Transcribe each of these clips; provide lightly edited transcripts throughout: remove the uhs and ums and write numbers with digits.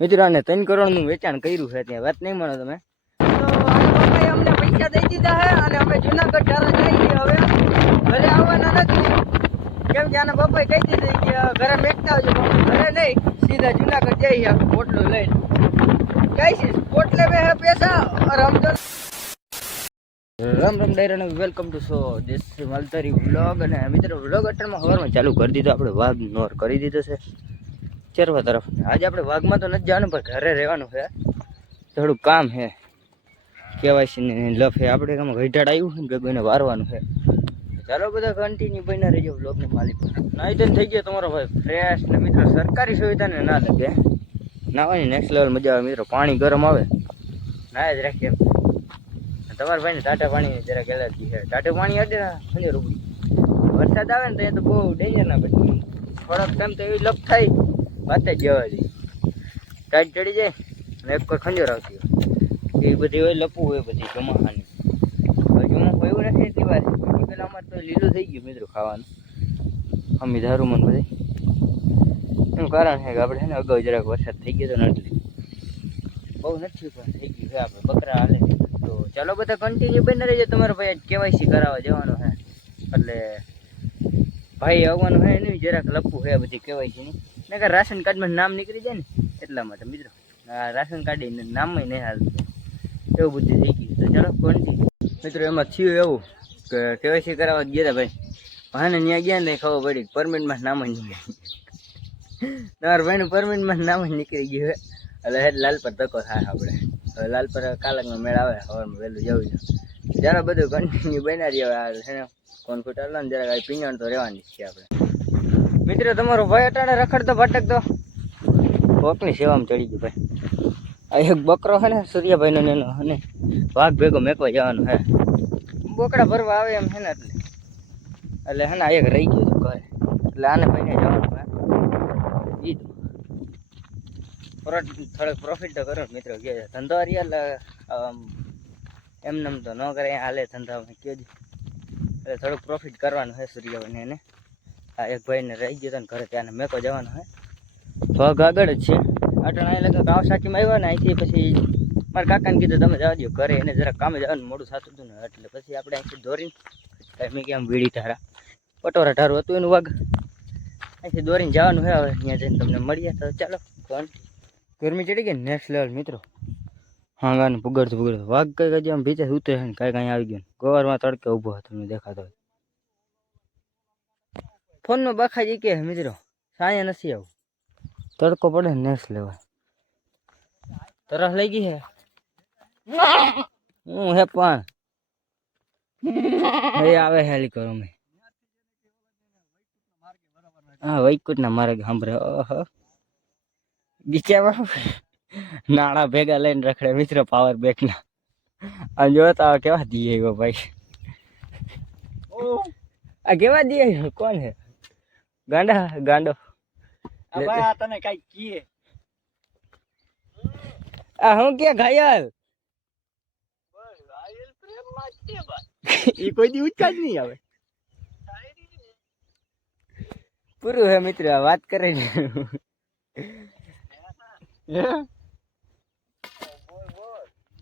મિત્રો આને 3 કરોડનું વેચાણ કર્યું છે ત્યાં વાત નહીં માનો તમે તો અમને પૈસા દઈ દીધા છે અને અમે જુનાગઢ ધારા જઈએ હવે ઘરે આવવાના નથી કેમ કે આના પપ્પાએ કહી દીધું કે ઘરે મેકતા આવજો પણ ઘરે નહીં સીધા જુનાગઢ જઈએ આપણે પોટલો લઈને કઈ છે પોટલે બે પૈસા રમતો રામ રામ ડાયરાનો welcome to so this Maltari vlog અને મિત્રો વ્લોગ અત્યારમાં સવારમાં ચાલુ કરી દીધો આપણે વાઘ નોર કરી દીધો છે ચરવા તરફ આજે આપણે વાઘમાં તો નથી જવાનું પણ ઘરે રહેવાનું છે થોડું કામ છે કેવાયસી ને લફ છે આપણે આમાં ઘટાડ આવ્યું છે ને ભેગું એને વારવાનું છે ચાલો બધા કન્ટિન્યુ બન્યા રહેજો વ્લોગની માલિક નાઈ તો થઈ ગયો તમારો ભાઈ ફ્રેશ ને મિત્રો સરકારી સુવિધાને ના લાગે નાવાની નેક્સ્ટ લેવલ મજા આવે મિત્રો પાણી ગરમ આવે ના જ રાખીએ તમારા ભાઈને ટાટા પાણી જરાક એલર્જી છે ટાટું પાણી અડે ને રૂબડી વરસાદ આવે ને તો એ તો બહુ ડેન્જર ના પછી થોડોક ટાઈમ તો એવી લપ થાય વાત જ જવા દે ટાઈટ ચડી જાય અને એક કોઈ ખંજર આવતી હોય એ બધી હોય લપવું હોય બધી ચોમાસાની ચોમાસું એવું નથી એટલી વાર એ પહેલાં અમારે તો લીલું થઈ ગયું મિત્રો ખાવાનું અમી ધારું મને બધી એનું કારણ છે કે આપણે છે ને અગાઉ જરાક વરસાદ થઈ ગયો તો ને એટલે બહુ નથી પણ થઈ ગયું છે આપણે બકરા હાલે તો ચાલો બધા કન્ટિન્યુ બની રહેજો તમારે ભાઈ આજ કેવાયસી કરાવવા જવાનું છે એટલે ભાઈ આવવાનું છે એનું જરાક લપવું છે બધી કેવાયસીની ને કે રાશન કાર્ડમાં નામ નીકળી જાય ને એટલા માટે મિત્રો રાશન કાર્ડ નામમાં નહીં હાલતું એવું બધું થઈ ગયું તો ચાલો કન્ટિન્યુ મિત્રો એમાં થયું એવું કે કેવાયસી કરાવવા જ ગયા ભાઈ ભાને ત્યાં ગયા ને ખબર પડી પરમિટમાં નામ જ નીકળી તમારા ભાઈનું પરમિટમાં નામ જ નીકળી ગયું એટલે હેડ લાલ પર ધક્કો થાય આપણે હવે લાલ પર કાલકનો મેળ આવે સવારમાં વહેલું જવું છે જરા બધું કન્ટિન્યુ બના રહીએ હવે છે ને કોણ ફૂટ હાલો ને જરાક પીંજણ તો રહેવાની જ છે આપણે મિત્રો તમારો ભાઈ અટાણે રખડતો ભટકતો કોકની સેવામાં ચડી ગયું ભાઈ આ એક બકરો છે ને સૂર્યાભાઈનો એનો અને વાઘ ભેગો મેકવા જવાનું હે બોકડા ભરવા આવે એમ છે ને એટલે છે ને આ એક રહી ગયું હતું ઘરે એટલે આને ભાઈને જવાનું હે ઈ થોડોક પ્રોફિટ તો કરો મિત્રો કે ધંધો એટલે એમને તો ન કરે હાલે ધંધામાં કહેજો એટલે થોડુંક પ્રોફિટ કરવાનું હોય સૂર્યભાઈને એને આ એક ભાઈને રહી ગયો હતો ને ઘરે ત્યાંને મેકો જવાનો હોય પગ આગળ જ છે અટણ એટલે કે ગાવ સાચીમાં આવ્યા ને અહીંથી પછી મારા કાકાને કીધું તમે જવા દો ઘરે એને જરાક કામે જવાનું મોડું થતું હતું ને એટલે પછી આપણે અહીંથી દોરીને મેં કે આમ વીડી ધારા પટોરા ઢારું હતું એનું વાઘ અહીંથી દોરીને જવાનું હોય હવે ત્યાં જઈને તમને મળીએ તો ચાલો ગરમી ચડી ગઈ નેક્સ્ટ લેવલ મિત્રો હા ગાનું પુગડતું વાઘ કઈ કઈ આમ ભીતે ઉતરે ને કાંઈ કાંઈ આવી ગયું ગવારમાં તડકે ઊભો હતો તમને દેખાતો હોય ફોનમાં બખાજી કે મિત્રો સાયા નથી આવું તડકો પડે ને નેક્સ્ટ લેવલ તરફ લઈ ગઈ હે હું હે પણ આવે હેલી કરો મેં હા વૈકુટ ના મારે સાંભળે ઓહો બીચામાં નાણા ભેગા લઈને રખડે મિત્રો પાવર બેક ના આ જોતા કેવા દીએ ગયો ભાઈ આ કેવા દીએ કોણ હે ગાંડો ભાઈ આ તને કઈ કીએ આ હું કે ઘાયલ એ કોઈ દી ઉચ્ચા જ નહીં આવે પૂરું હે મિત્ર વાત કરે છે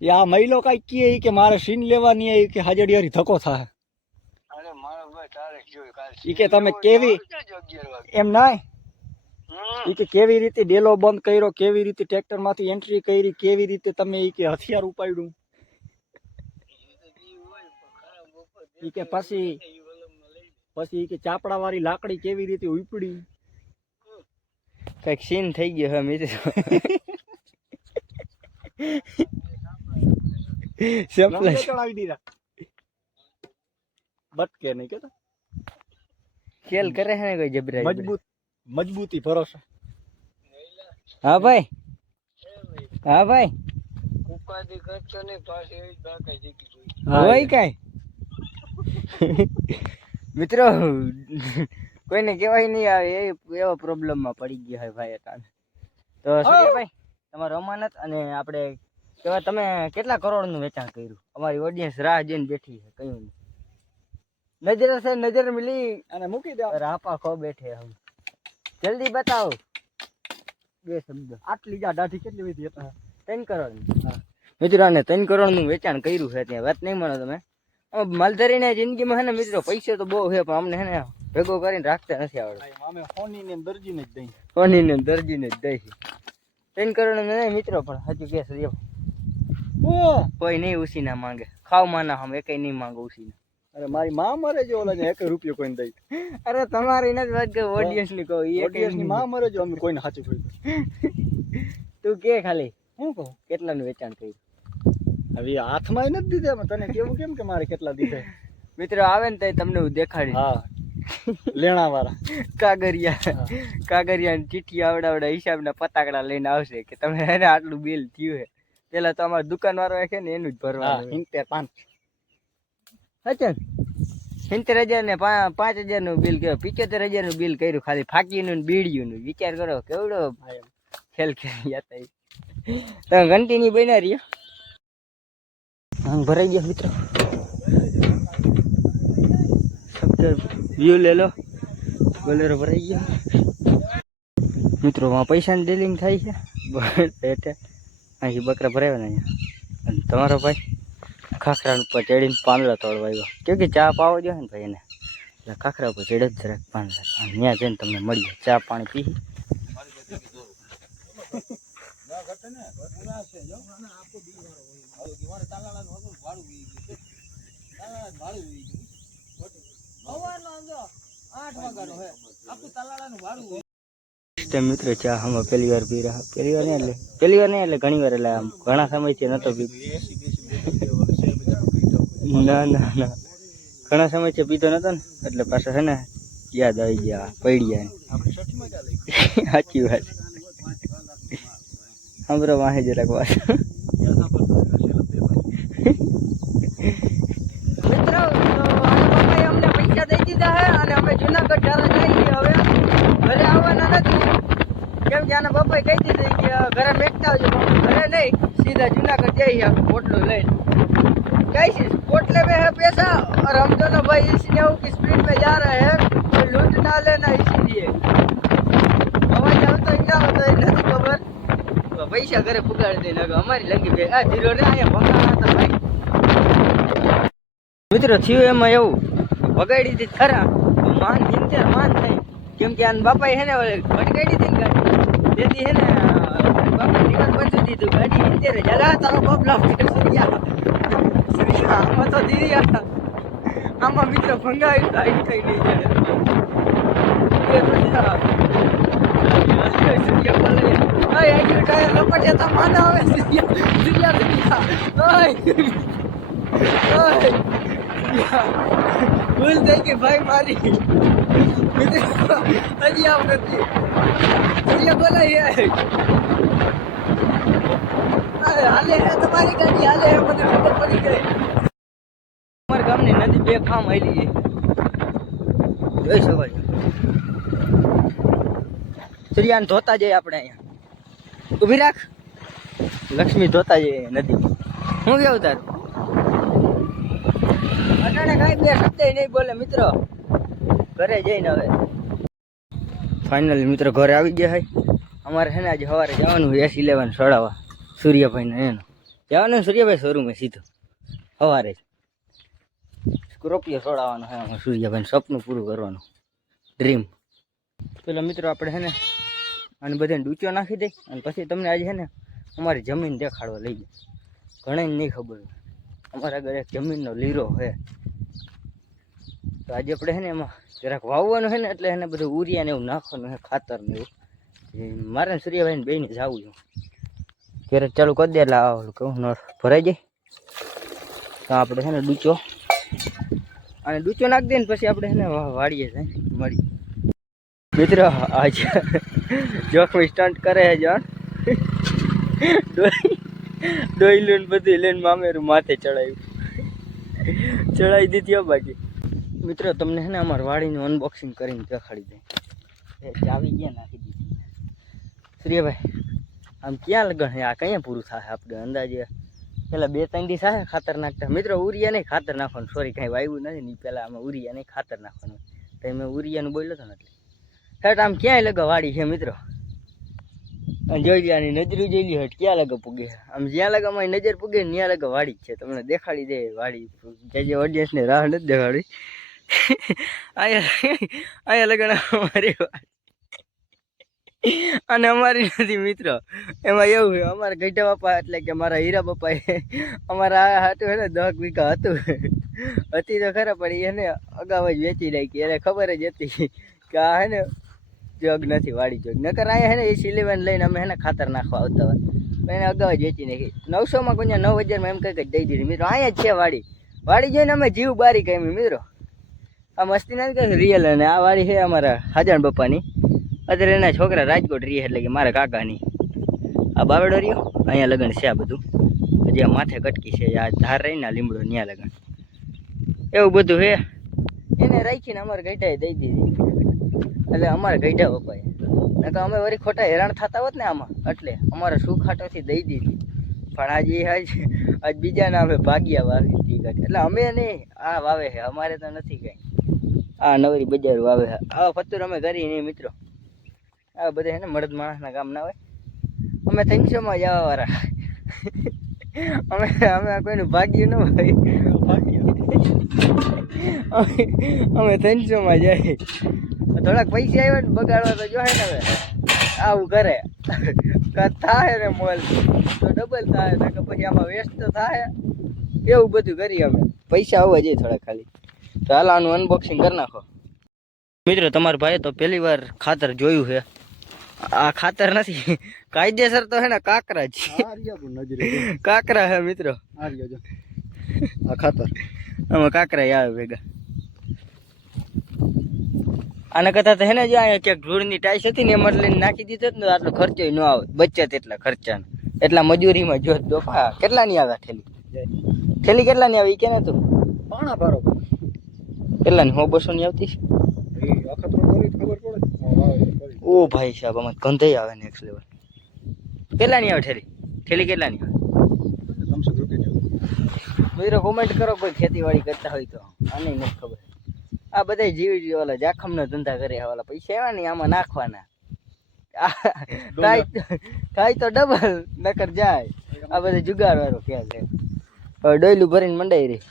આ મહિલો કઈ કીએ કે મારે સીન લેવાની આવી કે હાજડિયારી ધક્કો થાય ઈ કે તમે કેવી એમ નાય ઈ કે કેવી રીતે ડેલો બંધ કર્યો કેવી રીતે ટ્રેક્ટર માંથી એન્ટ્રી કરી કેવી રીતે તમે ઈ કે હથિયાર ઉપાડ્યું ઈ કે પછી ઈ કે ચાપડા વાળી લાકડી કેવી રીતે ઉપડી કઈક સીન થઈ ગયો હે મિત્ર ચડાવી દીધા બટકે નહીં કેતા ખેલ કરે છે ને કોઈ જબરા મજબૂતી ભરોસા હા ભાઈ ઉપાધિ કરતો ને પાછી એવી બાકાઈ દીધી હોય કઈ મિત્રો કોઈને કહેવાય નહીં આવે એવા પ્રોબ્લેમમાં પડી ગયા હોય ભાઈ અટાણે તો ભાઈ તમારો અમાનત અને આપણે કેવા તમે કેટલા કરોડનું વેચાણ કર્યું અમારી ઓડિયન્સ રાહ જોઈને બેઠી છે કયું નજર છે નજર મિલી અને મૂકી દે રાપા ખો બેઠે હમ જલ્દી બતાવો બે શબ્દ. આટલી જા દાઢી કેટલી વધી હતા? 3 કરોડ. મિત્રો આને 3 કરોડનું વેચાણ કર્યું છે ત્યાં. વાત નહીં માનો તમે. માલધારીને જિંદગીમાં હે ને મિત્રો પૈસા તો બહુ છે પણ અમને હે ને ભેગો કરીને રાખતા નથી આવડતું. અમે હોની ને દરજીને જ દઈ. કોનીને દરજીને જ દઈ. 3 કરોડ નહીં મિત્રો પણ હજુ કે સરિયો કોઈ નહીં ઉસી ના માંગે. ખાવ માના હમ એકેય નહીં માંગે ઉસી. અરે મારી માં મરે જો ઓલા 1 રૂપિયો કોઈને દઈ. અરે તમારી નથી વાત કે ઓડિયન્સ ની કહો. ઓડિયન્સ ની માં મરે જો અમે કોઈને સાચું કહી. તું કે ખાલી હું કહું કેટલાનું વેચાણ કર્યું? હવે હાથમાં નથી દીધા તને કેવું કેમ કે મારે કેટલા દીધા મિત્રો આવે ને તો તમને હું દેખાડી. હા લેણા વાળા કાગરિયા ચીઠી આવડાવડા હિસાબના પતાકડા લઈને આવશે કે તમે એને આટલું બિલ થયું છે. પેલા તો અમારા દુકાન વાળો છે ને એનું જ ભરવાનું. 70,000 ને 5,000 નું બિલ કર્યું. 75,000 નું બિલ કર્યું ખાલી ફાકીનું બીડીયું નું. વિચાર કરો કેવડો ખેલ ખેલી હતા. તમે કન્ટિન્યુ બન્યા રહ્યો. ભરાઈ ગયા મિત્રો. વ્યૂ લે લો. બોલેરો ભરાઈ ગયો મિત્રો. માં પૈસાની ડીલિંગ થાય છે એટલે અહીં બકરા ભરાવ્યા ને અહીંયા. અને તમારો ભાઈ ખાખરા ઉપર ચડીને પાંદડા તોડવા આવ્યો. કેમ કે ચા પાવો જોઈએ ને ભાઈ એને એટલે ખાખરા ઉપર ચડે જ જરાક પાંદડા. ત્યાં જઈને તમને મળીએ ચા પાણી પી. મિત્રો ચા હમ પહેલી વાર પી રહ્યા. પહેલી વાર નહીં એટલે ઘણી વાર. એટલે આમ ઘણા સમયથી નતો પી. ના ઘણા સમયથી પીતો નતો ને એટલે પાછો છે ને યાદ આવી ગયા પૈડિયા. સાચી વાત. હમણાં વાહે જરાક વાત. મિત્રો અમને પૈસા દઈ દીધા છે અને અમે જુનાગઢ જરા જઈએ. હવે ઘરે આવવાના નથી કેમ કે આના બાપાએ કહી દીધું કે ઘરે મેકતા આવજો. ઘરે નહીં સીધા જુનાગઢ જઈએ પોટલો લઈને. कैसे पोटले में है पैसा और हम दोनों भाई इसलिए की स्पीड में जा रहे हैं तो लूट ना लेना इसीलिए. हवाई जाओ तो इतना होता है नहीं खबर तो पैसा घरे पुगाड़ देना हमारी लगी पे आ धीरो रे आया भंगा था भाई. મિત્રો થયું એમાં એવું વગાડી હતી ખરા માન હિંતેર માન થઈ કેમ કે આન બાપાએ હે ને ભટકાડી હતી ને ગાડી તેથી હે ને બાપા નિવાસ બંધ દીધું ગાડી હિંતેર જરા તારો બાપ લાવ આમાં તો દીદી આમાં મિત્ર ભંગાવી તો આઈ કઈ નહીં ભૂલ થઈ ગઈ ભાઈ મારી. હજી આવ નથી બોલાય હાલે હે તમારી ગાડી હાલે હે મને ખબર પડી ગઈ. અમારા ગામની નદી 2 ફામ આવેલી છે જોઈ શકો છો. સૂર્યાને ધોતા જઈએ આપણે અહીંયા. ઊભી રાખ. લક્ષ્મી ધોતા જઈએ નદી. હું કેવું તારું? અટાણે કાંઈ 2 શબ્દ નહીં બોલે મિત્રો. ઘરે જઈને હવે ફાઇનલી મિત્રો ઘરે આવી ગયા હોય. અમારે છે ને આજે સવારે જવાનું S11 ચડાવવા સૂર્યાભાઈને. એનું જવાનું સૂર્યાભાઈ શોરૂમે સીધું સવારે જ સ્કોર્પિયો ચડાવવાનો છે અમારે સૂર્યાભાઈને. સપનું પૂરું કરવાનું ડ્રીમ. પેલા મિત્રો આપણે છે ને અને બધાને ડૂચો નાખી દઈ અને પછી તમને આજે છે ને અમારી જમીન દેખાડવા લઈ જાય. ઘણા નહીં ખબર અમારા આગળ એક જમીનનો લીરો છે તો આજે આપણે છે ને એમાં જરાક વાવવાનું છે ને એટલે એને બધું ઉરિયા ને એવું નાખવાનું છે ખાતર ને એવું. મારે ને સૂર્યાભાઈને બેને જવું છું ત્યારે ચાલુ કરી દે એટલે આવું કહું નળ ભરાઈ જાય તો આપણે છે ને ડૂચો અને ડૂચો નાખી દઈએ ને પછી આપણે છે ને વાળીએ જાય મળી. મિત્રો આજે જોખમી સ્ટન્ટ કરે છે જાણ ડોયલું ને બધું લઈને મામેરું માથે ચડાવી દીધી. બાકી મિત્રો તમને છે ને અમારા વાડીનું અનબોક્સિંગ કરીને દેખાડી દે. ચાવી ગયા નાખી દીધી. સૂર્યાભાઈ આમ ક્યાં લગન આ કયા પૂરું થાય આપણે અંદાજે પેલા 2-3 દી થાય ખાતર નાખતા. મિત્રો ઉરિયા નહીં ખાતર નાખવાનું. સોરી કાંઈ વાવ્યું નથી ને પેલા આમાં ઉરિયા નહીં ખાતર નાખવાનું. તો મેં ઉરિયાનું બોલ્યો હતો ને એટલે હેઠ આમ ક્યાંય લગા વાડી છે મિત્રો. અને જોઈ લે આની નજરું જોઈ લ્યો ક્યાં લગે પૂગે આમ જ્યાં લગે અમારી નજર પૂગે ને ત્યાં લગે વાડી જ છે તમને દેખાડી દે વાડી જે ઓડિયન્સને રાહ નથી દેખાડી અહીંયા લગન અમારી અને અમારી નથી મિત્રો એમાં એવું છે અમારા ગઈઢા બાપા એટલે કે મારા હીરા બાપાએ અમારા આ હતું હે ને 10 વીઘા હતું હતી તો ખરા પણ એને અગાઉ જ વેચી નાખી એને ખબર જ હતી કે આ હે ને જગ નથી વાડી જગ નકર અહીંયા હે ને S11 લઈને અમે હે ને ખાતર નાખવા આવતા હોય એને અગાઉ જ વેચી નાખી 900માં કોઈ 9000માં એમ કંઈક જ દઈ દીધી મિત્રો અહીંયા જ છે વાડી જોઈને અમે જીવ બારી કાઢી મિત્રો આ મસ્તી નથી કહે રિયલ અને આ વાડી છે અમારા હાજણ બાપાની અત્યારે એના છોકરા રાજકોટ રહીએ એટલે કે મારા કાકાની આ બાવડો રહ્યો અહીંયા લગન છે આ બધું હજી આ માથે કટકી છે આ ધાર રહીને લીમડો ત્યાં લગન એવું બધું છે એને રાખીને અમારે ગઈઢાએ દઈ દીધી એટલે અમારે ગઈઢા પપ્પાએ નકર અમે વળી ખોટા હેરાન થતા હોત ને આમાં એટલે અમારે સુખાટોથી દઈ દીધી પણ આજ બીજાના અમે ભાગ્યા વાવી દીધી એટલે અમે નહીં આ વાવે છે અમારે તો નથી કંઈ આ નવરી બજાર વાવે છે આવા ફતુર અમે કરી નહીં મિત્રો આ બધા છે ને મળદ માણસના કામ ના હોય અમે 300માં જવા વાળા અમે કોઈનું ભાગ્યું ન હોય અમે 300માં જાય થોડાક પૈસા આવ્યા ને બગાડવા તો જોહે ને હવે આવું કરે થાય ને મોલ તો ડબલ થાય ને પછી આમાં વેસ્ટ તો થાય એવું બધું કરી અમે પૈસા આવવા જોઈએ થોડા ખાલી તો હાલ આનું અનબોક્સિંગ કરી નાખો મિત્રો તમારા ભાઈએ તો પહેલી વાર ખાતર જોયું છે આ ખાતર નથી કાયદેસર તો હે ને કાકરા છે કાકરા હે મિત્રો આ ખાતર આમાં કાકરા આવે ભેગા આના કરતા તો હે ને જો અહીંયા ક્યાંક ધૂળની ટાઈસ હતી ને એમાં લઈને નાખી દીધો ને આટલો ખર્ચો ન આવે બચત એટલા ખર્ચાનો એટલા મજૂરીમાં જો દોફા કેટલાની આવે ઠેલી કેટલાની આવે એ કે ને તું પાણા ભારો કેટલાની 100-200 ની આવતી ઓ ભાઈ સાહેબ આમાં ગંધાઈ આવે નેક્સ્ટ લેવલ કેટલાની આવે ઠેલી કેટલાની આવે મિત્રો કોમેન્ટ કરો કોઈ ખેતીવાડી કરતા હોય તો આને નથી ખબર આ બધા જીવી ઓલા જાખમનો ધંધા કરે ઓલા પૈસા એવા નહીં આમાં નાખવાના થાય તો ડબલ નકર જાય આ બધા જુગાડ વાળો ખ્યાલ છે હવે ડોયલું ભરીને મંડાઈ રહી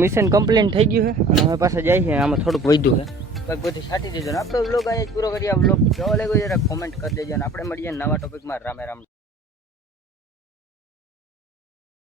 મિશન કમ્પ્લીટ થઈ ગયું છે અને અમે પાછા જાય છે આમાં થોડુંક વધ્યું છે બધું છાંટી દીધું ને આપણો વ્લોગ અહીંયા જ પૂરો કરીએ આ વ્લોગ કેવો લાગ્યો જરા કોમેન્ટ કરી દેજો અને આપણે મળીએ નવા ટોપિકમાં રામે રામ